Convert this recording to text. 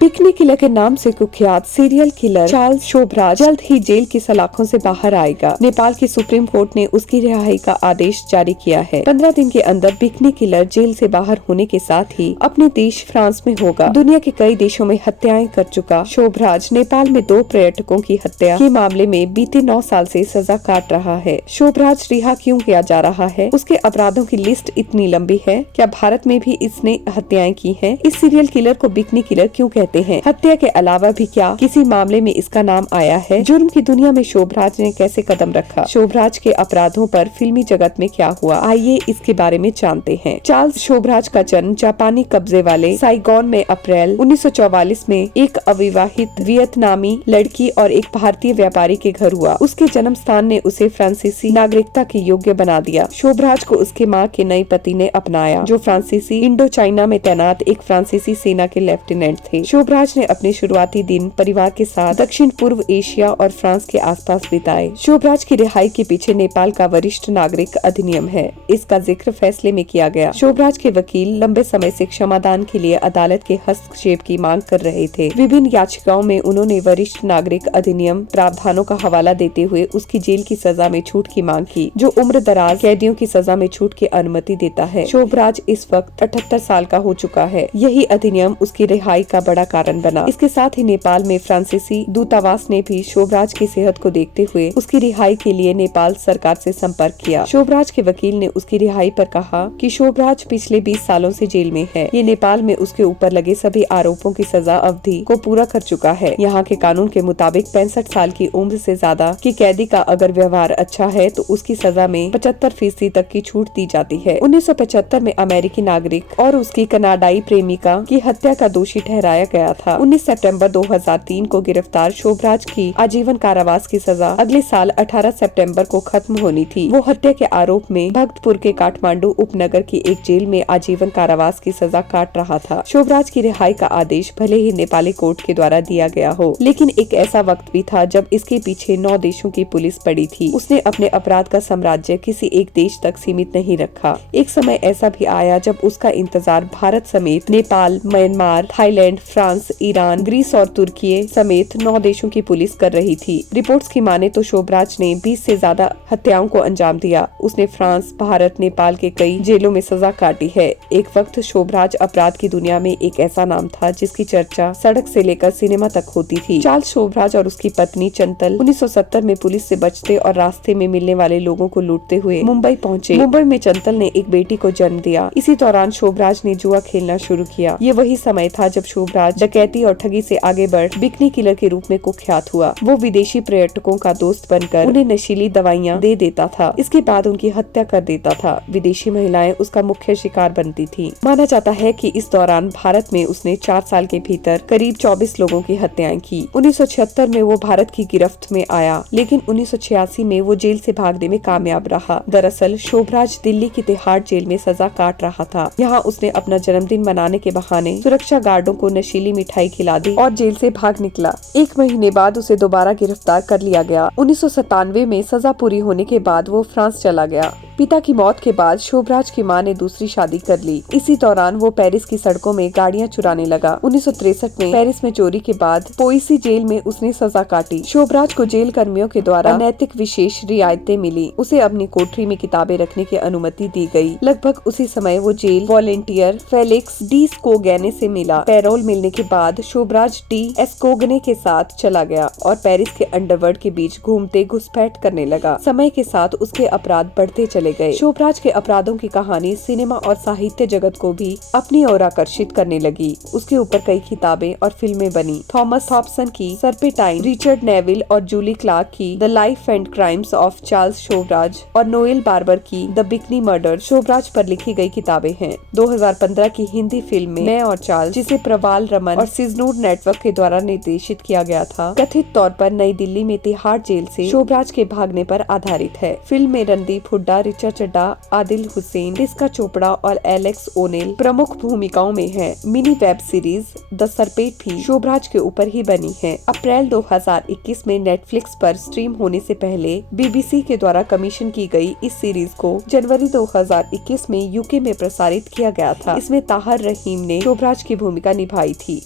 Bikini killer के नाम से कुख्यात सीरियल किलर चार्ल्स शोभराज जल्द ही जेल की सलाखों से बाहर आएगा। नेपाल की सुप्रीम कोर्ट ने उसकी रिहाई का आदेश जारी किया है। 15 दिन के अंदर बिकनी किलर जेल से बाहर होने के साथ ही अपने देश फ्रांस में होगा। दुनिया के कई देशों में हत्याएं कर चुका शोभराज नेपाल में 2 पर्यटकों की हत्या के मामले में बीते 9 साल से सजा काट रहा है। शोभराज रिहा क्यों किया जा रहा है? उसके अपराधों की लिस्ट इतनी लंबी है। क्या भारत में भी इसने हत्याएं की हैं? इस सीरियल किलर को बिकनी किलर क्यों कहते हैं? हत्या के अलावा भी क्या किसी मामले में इसका नाम आया है? जुर्म की दुनिया में शोभराज ने कैसे कदम रखा? शोभराज के अपराधों पर फिल्मी जगत में क्या हुआ? आइए इसके बारे में जानते हैं। चार्ल्स शोभराज का जन्म जापानी कब्जे वाले साइगोन में अप्रैल 1944 में एक अविवाहित वियतनामी लड़की और एक भारतीय व्यापारी के घर हुआ। उसके जन्म स्थान ने उसे फ्रांसीसी नागरिकता के योग्य बना दिया। शोभराज को उसके माँ के नए पति ने अपनाया, जो फ्रांसीसी इंडो चाइना में तैनात एक फ्रांसीसी सेना के लेफ्टिनेंट थे। शोभराज ने अपने शुरुआती दिन परिवार के साथ दक्षिण पूर्व एशिया और फ्रांस के आसपास बिताए। शोभराज की रिहाई के पीछे नेपाल का वरिष्ठ नागरिक अधिनियम है। इसका जिक्र फैसले में किया गया। शोभराज के वकील लंबे समय से क्षमादान के लिए अदालत के हस्तक्षेप की मांग कर रहे थे। विभिन्न याचिकाओं में उन्होंने वरिष्ठ नागरिक अधिनियम प्रावधानों का हवाला देते हुए उसकी जेल की सजा में छूट की मांग की, जो उम्र दराज कैदियों की सजा में छूट की अनुमति देता है। शोभराज इस वक्त 78 साल का हो चुका है। यही अधिनियम उसकी रिहाई का बड़ा कारण बना। इसके साथ ही नेपाल में फ्रांसीसी दूतावास ने भी शोभराज की सेहत को देखते हुए उसकी रिहाई के लिए नेपाल सरकार से संपर्क किया। शोभराज के वकील ने उसकी रिहाई पर कहा कि शोभराज पिछले 20 सालों से जेल में है। ये नेपाल में उसके ऊपर लगे सभी आरोपों की सजा अवधि को पूरा कर चुका है। यहाँ के कानून के मुताबिक 65 साल की उम्र से ज्यादा की कैदी का अगर व्यवहार अच्छा है तो उसकी सजा में 75% तक की छूट दी जाती है। 1975 में अमेरिकी नागरिक और उसकी कनाडाई प्रेमिका की हत्या का दोषी ठहराया गया था। 19 सितंबर 2003 को गिरफ्तार शोभराज की आजीवन कारावास की सजा अगले साल 18 सितंबर को खत्म होनी थी। वो हत्या के आरोप में भक्तपुर के काठमांडू उपनगर की एक जेल में आजीवन कारावास की सजा काट रहा था। शोभराज की रिहाई का आदेश भले ही नेपाली कोर्ट के द्वारा दिया गया हो, लेकिन एक ऐसा वक्त भी था जब इसके पीछे 9 देशों की पुलिस पड़ी थी। उसने अपने अपराध का साम्राज्य किसी एक देश तक सीमित नहीं रखा। एक समय ऐसा भी आया जब उसका इंतजार भारत समेत Nepal, Myanmar, Thailand, France, Iran, Greece और तुर्की समेत 9 देशों की पुलिस कर रही थी। रिपोर्ट्स की माने तो शोभराज ने 20 से ज्यादा हत्याओं को अंजाम दिया। उसने फ्रांस, भारत, नेपाल के कई जेलों में सजा काटी है। एक वक्त शोभराज अपराध की दुनिया में एक ऐसा नाम था जिसकी चर्चा सड़क से लेकर सिनेमा तक होती थी। चार्ल्स शोभराज और उसकी पत्नी चंचल 1970 में पुलिस से बचते और रास्ते में मिलने वाले लोगों को लूटते हुए मुंबई पहुंचे। मुंबई में चंचल ने एक बेटी को जन्म दिया। इसी दौरान शोभराज ने जुआ खेलना शुरू किया। ये वही समय था जब शोभराज डकैती और ठगी से आगे बढ़ बिकनी किलर के रूप में कुख्यात हुआ। वो विदेशी पर्यटकों का दोस्त बनकर उन्हें नशीली दवाइयाँ दे देता था। इसके बाद उनकी हत्या कर देता था। विदेशी महिलाएं उसका मुख्य शिकार बनती थी। माना जाता है कि इस दौरान भारत में उसने 4 साल के भीतर करीब 24 लोगों की हत्याएं की। 1976 में वो भारत की गिरफ्त में आया, लेकिन 1986 में वो जेल से भागने में कामयाब रहा। दरअसल शोभराज दिल्ली की तिहाड़ जेल में सजा काट रहा था। यहाँ उसने अपना जन्मदिन मनाने के बहाने सुरक्षा गार्डों को नशीली मिठाई खिला दी और जेल से भाग निकला। 1 महीने बाद उसे दोबारा गिरफ्तार कर लिया गया। 1997 में सजा पूरी होने के बाद वो फ्रांस चला गया। पिता की मौत के बाद शोभराज की मां ने दूसरी शादी कर ली। इसी दौरान वो पेरिस की सड़कों में गाड़ियां चुराने लगा। 1963 में पेरिस में चोरी के बाद पोइसी जेल में उसने सजा काटी। शोभराज को जेल कर्मियों के द्वारा नैतिक विशेष रियायतें मिली। उसे अपनी कोठरी में किताबें रखने की अनुमति दी गई। लगभग उसी समय वो जेल वॉलेंटियर फेलिक्स डी स्कोगेने से मिला। पैरोल मिलने के बाद शोभराज डी एस्कोगने के साथ चला गया और पेरिस के अंडरवर्ल्ड के बीच घूमते घुसपैठ करने लगा। समय के साथ उसके अपराध बढ़ते चले गए। शोभराज के अपराधों की कहानी सिनेमा और साहित्य जगत को भी अपनी ओर आकर्षित करने लगी। उसके ऊपर कई किताबें और फिल्में बनी। थॉमस थॉम्पसन की सर्पेंटाइन, रिचर्ड नेविल और जूली क्लार्क की the life and crimes of Charles Sobhraj और नोएल बार्बर की द बिकनी मर्डर शोभराज पर लिखी गई किताबें हैं। 2015 की हिंदी फिल्म में मैं और चार्ल्स, जिसे प्रवाल रमन और सिजनूर नेटवर्क के द्वारा निर्देशित किया गया था, कथित तौर पर नई दिल्ली में तिहाड़ जेल से शोभराज के भागने पर आधारित है। फिल्म में रणदीप हुड्डा, ऋचा चड्ढा, आदिल हुसैन, टिस्का चोपड़ा और एलेक्स ओनेल प्रमुख भूमिकाओं में है। मिनी वेब सीरीज द सरपेट भी शोभराज के ऊपर ही बनी है। अप्रैल 2021 में नेटफ्लिक्स पर स्ट्रीम होने से पहले बीबीसी के द्वारा कमीशन की गई इस सीरीज को जनवरी 2021 में यूके में प्रसारित किया गया था। इसमें ताहर रहीम ने शोभराज की भूमिका निभाई थी।